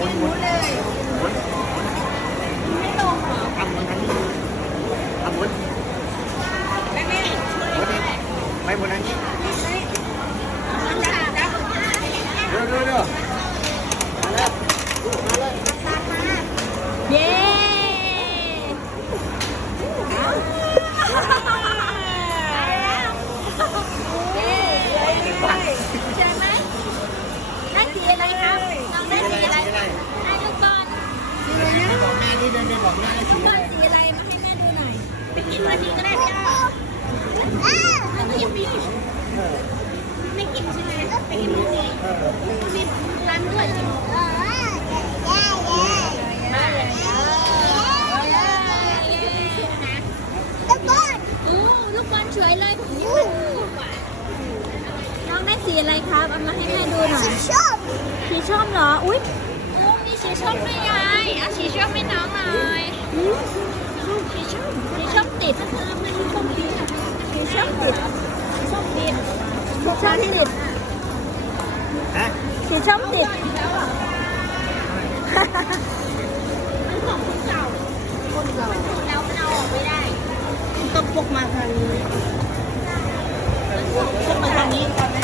มุนหมุนเลยหมุนไม่ลงเหรอทำมันทางนี้ทำหมุนหมุนเองไปหมุนทางนี้เร็วเร็วเร็วมาแล้วลูกมาเลย เย้เย้ใช่ไหมได้สีอะไรครับน้องได้สีอะไรได้ลูกบอล บอกแม่นี่เดินเดินบอกแม่ให้สี ลูกบอลสีอะไรมาให้แม่ดูหน่อย ไปกินวันนี้ก็ได้พี่อ้อแล้วก็ยังมีไม่กินใช่ไหมไปกินวันนี้มีร้านด้วยจริงมาเลยอู้ลูกบอลสวยเลยน้องได้สีอะไรครับเอามาให้แม่ดูหน่อยสีส้มเหรออุ้ยโอ้มีสีส้มด้วยยายเอาสีส้มให้น้องหน่อยสีส้ม สีส้มติดสีส้มติดสีส้มติดสีส้มติดสีส้มติดฮะสีส้มติดต้องพกมาทางนี้พกมาทางนี้เขาเ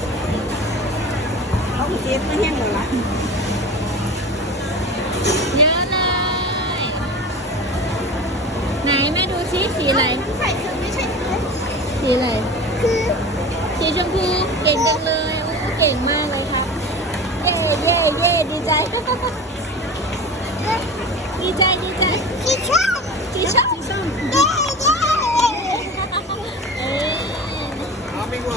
สี ยไม่แห้งเลยละเยอะเลย ไหนแม่ดูซิสีอะไร ใส่ชุดไม่ใช่ชุดสีอะไรสีชมพูเก่งจังเลยโอ้เก่งมากเลยครับเย่เย่เย่ดีใจ ดีใจดีใจสีชอบสีชมสีส้มเย้